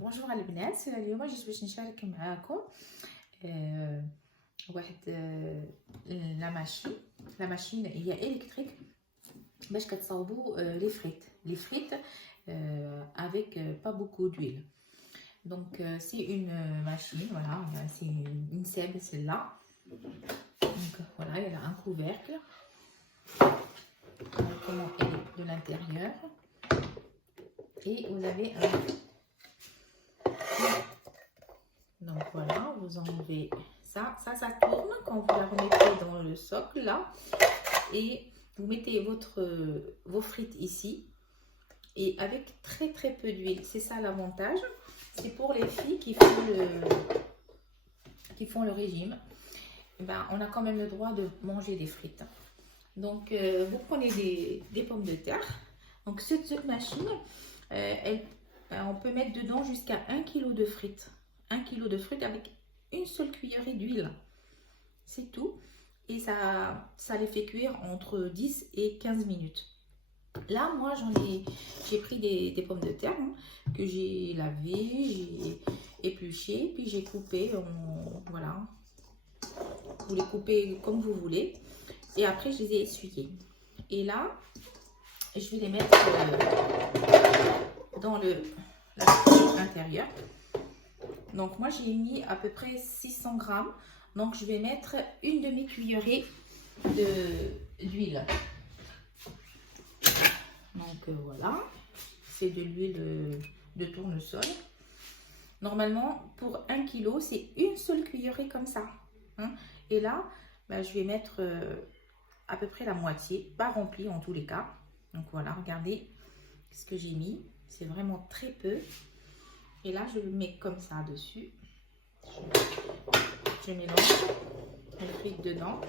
بونجور على البنات. اليوم جيت باش نشارك معاكم واحد لا ماشين هي الكتريك باش كتصاوبوا لي فريت avec pas beaucoup d'huile. Donc c'est une machine, voilà, c'est une sève celle-là. Donc voilà, elle a un couvercle. Comment elle est de l'intérieur. Et vous avez un... Donc voilà, vous enlevez ça. Ça tourne quand vous la remettez dans le socle là. Et vous mettez vos frites ici. Et avec très peu d'huile. C'est ça l'avantage. C'est pour les filles qui font le régime. Et ben, on a quand même le droit de manger des frites. Donc vous prenez des pommes de terre. Donc cette machine, on peut mettre dedans jusqu'à 1 kg de frites. 1 kg de frites avec une seule cuillerée d'huile. C'est tout. Et ça les fait cuire entre 10 et 15 minutes. Là, moi, j'ai pris des pommes de terre que j'ai lavées, j'ai épluchées, puis j'ai coupé. Voilà. Vous les coupez comme vous voulez. Et après, je les ai essuyées. Et là, je vais les mettre dans l'intérieur. Donc moi j'ai mis à peu près 600 grammes. Donc je vais mettre une demi-cuillerée d'huile. Donc voilà, c'est de l'huile de tournesol. Normalement pour 1 kg c'est une seule cuillerée comme ça. Et là ben, je vais mettre à peu près la moitié, pas remplie en tous les cas. Donc voilà, regardez ce que j'ai mis. C'est vraiment très peu. Et là, je le mets comme ça dessus. Je mélange les frites dedans.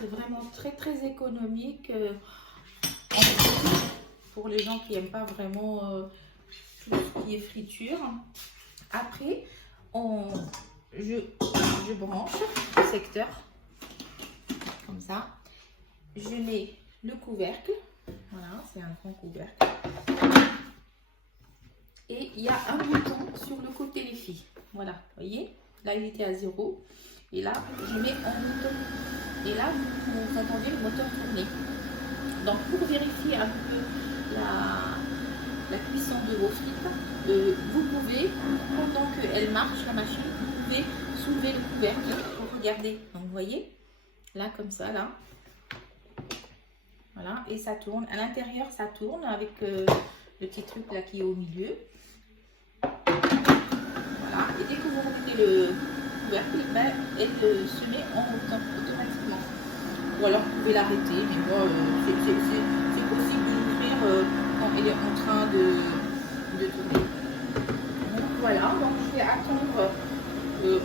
C'est vraiment très économique. Pour les gens qui n'aiment pas vraiment tout ce qui est friture. Après, je branche le secteur. Comme ça. Je mets le couvercle. Voilà, c'est un grand couvercle. Et il y a un bouton sur le côté, les filles. Voilà, vous voyez, là il était à 0. Et là, je mets un bouton. Et là, vous entendez le moteur tourner. Donc, pour vérifier un peu la cuisson de vos frites, vous pouvez, pendant qu'elle marche, la machine, vous pouvez soulever le couvercle pour regarder. Donc, vous voyez, là, comme ça, là. Voilà, et ça tourne. À l'intérieur, ça tourne avec le petit truc là qui est au milieu. Voilà, et dès que vous remettez le couvercle, ben, elle se met en route automatiquement. Ou alors vous pouvez l'arrêter, mais moi, c'est possible de l'ouvrir quand elle est en train de tourner. Donc voilà, donc je vais attendre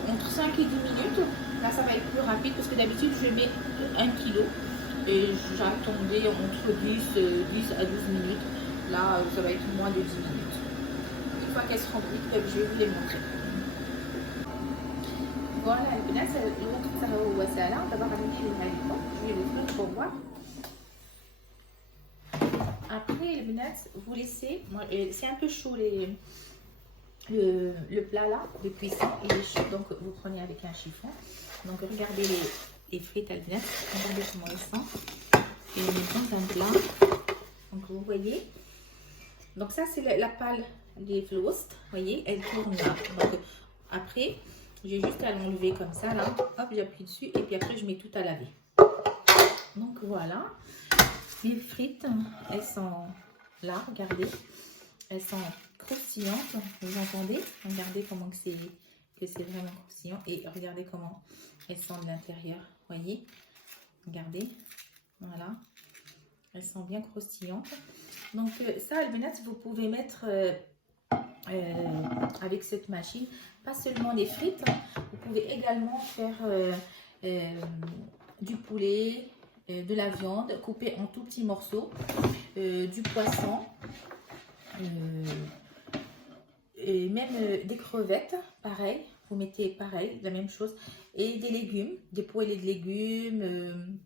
entre 5 et 10 minutes. Là, ça va être plus rapide parce que d'habitude, je mets 1 kg. Et j'attendais entre 10 à 12 minutes. Là, ça va être moins de 10 minutes. Une fois qu'elle se remplit, je vais vous les montrer. Voilà, les bananes, ça va au wasala. D'abord, je vais l'ouvrir pour voir. Après, les bananes, vous laissez. C'est un peu chaud le plat là, de cuisson. Il est chaud, donc vous prenez avec un chiffon. Donc, regardez les frites albinas, regardez comment elles sont. Et on met dans un plat. Donc vous voyez. Donc ça c'est la palle des floast. Vous voyez, elle tourne là. Donc après, j'ai juste à l'enlever comme ça là. Hop, j'appuie dessus et puis après je mets tout à laver. Donc voilà. Les frites, elles sont là, regardez. Elles sont croustillantes. Vous entendez? Regardez comment que c'est vraiment croustillant. Et regardez comment elles sont de l'intérieur. Voyez, regardez, voilà, elles sont bien croustillantes. Donc ça, Albenat, vous pouvez mettre avec cette machine, pas seulement les frites, vous pouvez également faire du poulet, de la viande coupée en tout petits morceaux, du poisson, et même des crevettes, pareil. Vous mettez pareil, la même chose. Et des légumes, des poêlées de légumes,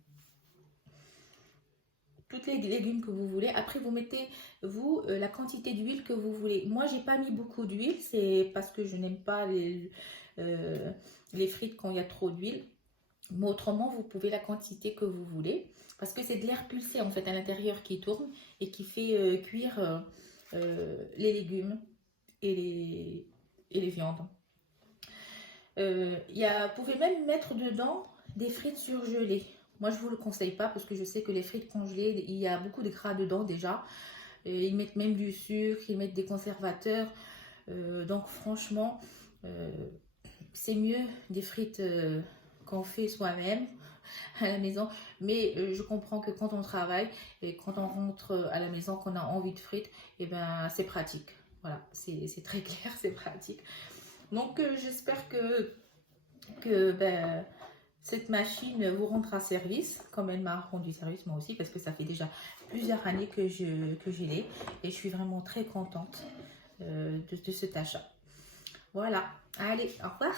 toutes les légumes que vous voulez. Après, vous mettez, vous, la quantité d'huile que vous voulez. Moi, j'ai pas mis beaucoup d'huile. C'est parce que je n'aime pas les frites quand il y a trop d'huile. Mais autrement, vous pouvez la quantité que vous voulez. Parce que c'est de l'air pulsé, en fait, à l'intérieur qui tourne et qui fait cuire les légumes et les viandes. Vous pouvez même mettre dedans des frites surgelées. Moi, je ne vous le conseille pas parce que je sais que les frites congelées, il y a beaucoup de gras dedans déjà. Ils mettent même du sucre, ils mettent des conservateurs. Donc, franchement, c'est mieux des frites qu'on fait soi-même à la maison. Mais je comprends que quand on travaille et quand on rentre à la maison, qu'on a envie de frites, et ben, c'est pratique. Voilà, c'est très clair, c'est pratique. Donc, j'espère que cette machine vous rendra service, comme elle m'a rendu service moi aussi, parce que ça fait déjà plusieurs années que je l'ai et je suis vraiment très contente de cet achat. Voilà, allez, au revoir.